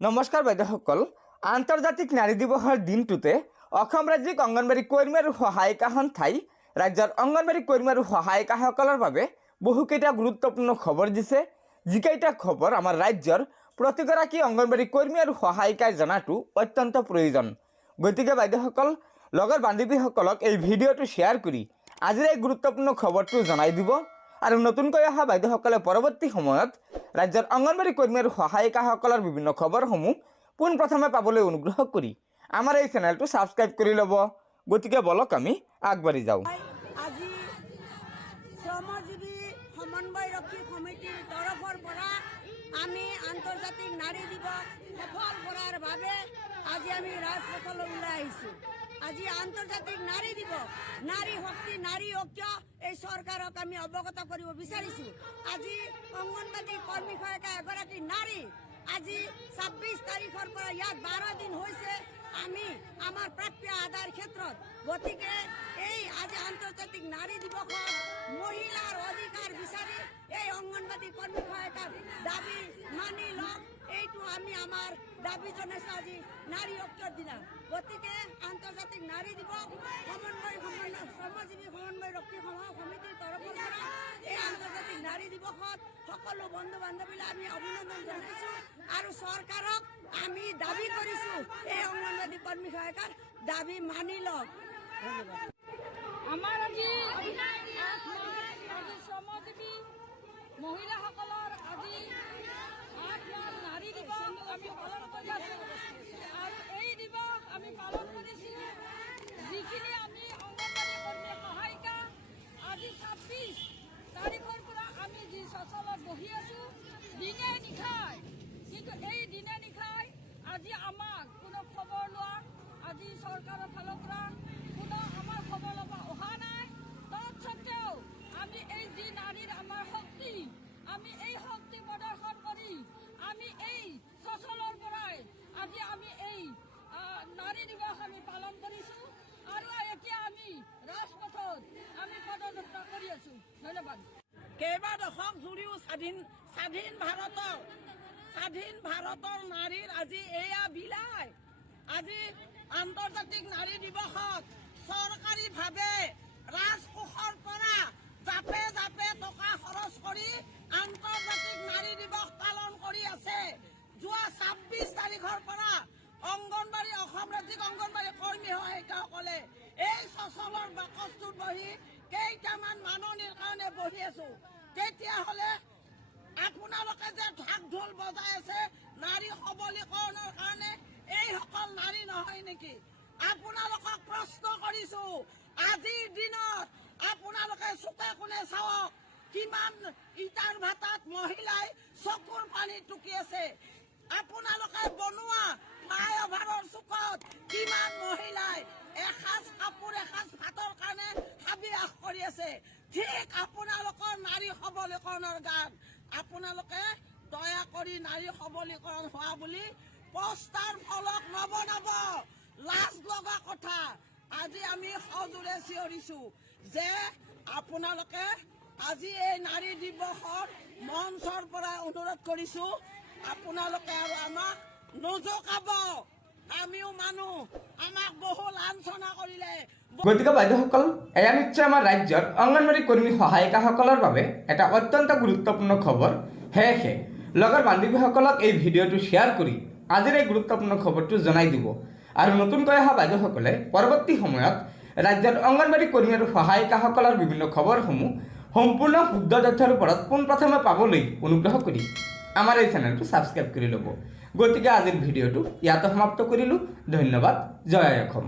নমস্কাৰ বাইদেউসকল, আন্তৰ্জাতিক নাৰী দিৱসৰ দিনটোতে অসম ৰাজ্যিক অংগনবাড়ী কৰ্মী আৰু সহায়িকা সন্থাই ৰাজ্যৰ অংগনবাড়ী কৰ্মী আৰু সহায়িকাসকলৰ বাবে বহুকেইটা গুৰুত্বপূৰ্ণ খবৰ দিছে, যিকেইটা খবৰ আমাৰ ৰাজ্যৰ প্ৰতিগৰাকী অংগনবাড়ী কৰ্মী আৰু সহায়িকাই জনাটো অত্যন্ত প্ৰয়োজন। গতিকে বাইদেউসকল, লগৰ বান্ধৱীসকলক এই ভিডিঅ'টো শ্বেয়াৰ কৰি আজিৰ এই গুৰুত্বপূৰ্ণ খবৰটো জনাই দিব আৰু নতুনকৈ অহা বাইদেউসকলে পৰৱৰ্তী সময়ত ৰাজ্যৰ অংগনবাড়ী কৰ্মী আৰু সহায়িকাসকলৰ বিভিন্ন খবৰসমূহ পোনপ্ৰথমে পাবলৈ অনুগ্ৰহ কৰি আমাৰ এই চেনেলটো ছাবস্ক্ৰাইব কৰি ল'ব। গতিকে বলক আমি আগবাঢ়ি যাওঁ। আজি শ্ৰমজীৱী সমন্বয়ৰক্ষী সমিতিৰ তৰফৰ পৰা আমি আন্তৰ্জাতিক নাৰী দিৱস সফল কৰাৰ বাবে আজি আমি ৰাজপথলৈ ওলাই আহিছোঁ। আজি আন্তৰ্জাতিক নাৰী দিৱস, নাৰী শক্তি, নাৰী ঐক্য এই চৰকাৰক আমি অৱগত কৰিব বিচাৰিছোঁ। আজি অংগনবাড়ী কৰ্মী সহায়িকা এগৰাকী নাৰী, আজি ২৬ তাৰিখৰ পৰা ইয়াত ১২ দিন হৈছে আমি আমাৰ প্ৰাপ্য আদায়ৰ ক্ষেত্ৰত। গতিকে এই আজি আন্তৰ্জাতিক নাৰী দিৱসত মহিলাৰ অধিকাৰ বিচাৰি এই অংগনবাড়ী কৰ্মী সহায়িকাৰ দাবী মানি লওক, এইটো আমি আমাৰ দাবী জনাইছোঁ আজি নাৰী ঐক্যৰ দিনা। গতিকে আন্তৰ্জাতিক নাৰী দিৱস শ্ৰমজীৱী সমন্বয়ৰক্ষী সমিতিৰ তৰফৰ পৰা এই আন্তৰ্জাতিক নাৰী দিৱসত সকলো বন্ধু বান্ধৱীলৈ আমি অভিনন্দন জনাইছোঁ আৰু চৰকাৰক আমি দাবী কৰিছোঁ এই অংগনবাড়ী কৰ্মী সহায়িকাৰ দাবী মানি লওক। আমাৰ আজি শ্ৰমজীৱী মহিলাসকলৰ আজি ৮ মাৰ্চ নাৰী দিৱস আমি পালন কৰি আছোঁ আৰু এই দিৱস আমি পালন কৰিছোঁ যিখিনি আমি অংগনবাড়ী কৰ্মী সহায়িকা আজি ২৬ তাৰিখৰ পৰা আমি যি চচলত বহি আছোঁ দিনে নিশাই, কিন্তু এই দিনে নিশাই আজি আমাক কোনো খবৰ লোৱা আজি চৰকাৰৰ ফালৰ পৰা কোনো আমাৰ খবৰ ল'ব অহা নাই। তৎসত্বেও আমি এই যি নাৰীৰ আমাৰ শক্তি, আমি এই শক্তি প্ৰদৰ্শন কৰি আমি এই চচলৰ পৰাই আজি আমি এই নাৰী দিৱস আমি পালন কৰিছোঁ আৰু এতিয়া আমি ৰাজপথত আমি পদযাত্ৰা কৰি আছোঁ। ধন্যবাদ। কেইবা দশক জুৰিও স্বাধীন ভাৰতৰ নাৰীৰ আজি এয়া বিলাই। আজি আন্তৰ্জাতিক নাৰী দিৱসত চৰকাৰীভাৱে ৰাজকোষৰ পৰা জাপে জাপে টকা খৰচ কৰি আন্তৰ্জাতিক নাৰী দিৱস পালন কৰি আছে। যোৱা ২৬ তাৰিখৰ পৰা অংগনবাড়ী অসম ৰাজ্যিক অংগনবাড়ী কৰ্মী সহায়িকাসকলে এই চচলৰ বাকচটোত বহি কেইটামান মাননিৰ কাৰণে বহি আছো। তেতিয়াহ'লে আপোনালোকে যে ঢাক ঢোল বজাই আছে নাৰী সবলীকৰণৰ কাৰণে, এইসকল নাৰী নহয় নেকি? আপোনালোকক প্ৰশ্ন কৰিছো, আজিৰ দিনত আপোনালোকে চুকে কোণে চাওক কিমান ইটাৰ ভাটাত মহিলাই চকুৰ পানী টুকি আছে। আপোনালোকে বনোৱা ফ্লাইঅভাৰৰ চুকত কিমান মহিলাই এসাঁজ কাপোৰ এসাঁজ ভাতৰ কাৰণে হাবিয়াস কৰি আছে। ঠিক আপোনালোকৰ নাৰী সবলীকৰণৰ গান। আপোনালোকে দয়া কৰি নাৰী সবলীকৰণ হোৱা বুলি পোষ্টাৰ ফলক নবনাব, লাজ লগা কথা। আজি আমি সজোৰে চিঞৰিছো যে আপোনালোকে আজি এই নাৰী দিৱসৰ মঞ্চৰ পৰা অনুৰোধ কৰিছো, আপোনালোকে আৰু আমাক নজকাব। আমিও মানুহ, আমাক বহু লাঞ্ছনা কৰিলে। গতিকে বাইদেউসকল, এয়া নিশ্চয় আমাৰ ৰাজ্যৰ অংগনবাড়ী কৰ্মী সহায়িকাসকলৰ বাবে এটা অত্যন্ত গুৰুত্বপূৰ্ণ খবৰ। সেয়েহে লগৰ বান্ধৱীসকলক এই ভিডিঅ'টো শ্বেয়াৰ কৰি আজিৰ এই গুৰুত্বপূৰ্ণ খবৰটো জনাই দিব আৰু নতুনকৈ অহা বাইদেউসকলে পৰৱৰ্তী সময়ত ৰাজ্যৰ অংগনবাড়ী কৰ্মী আৰু সহায়িকাসকলৰ বিভিন্ন খবৰসমূহ সম্পূৰ্ণ শুদ্ধ তথ্যৰ ওপৰত পোনপ্ৰথমে পাবলৈ অনুগ্ৰহ কৰি আমাৰ এই চেনেলটো ছাবস্ক্ৰাইব কৰি ল'ব। গতিকে আজিৰ ভিডিঅ'টো ইয়াতে সমাপ্ত কৰিলোঁ। ধন্যবাদ। জয় অসম।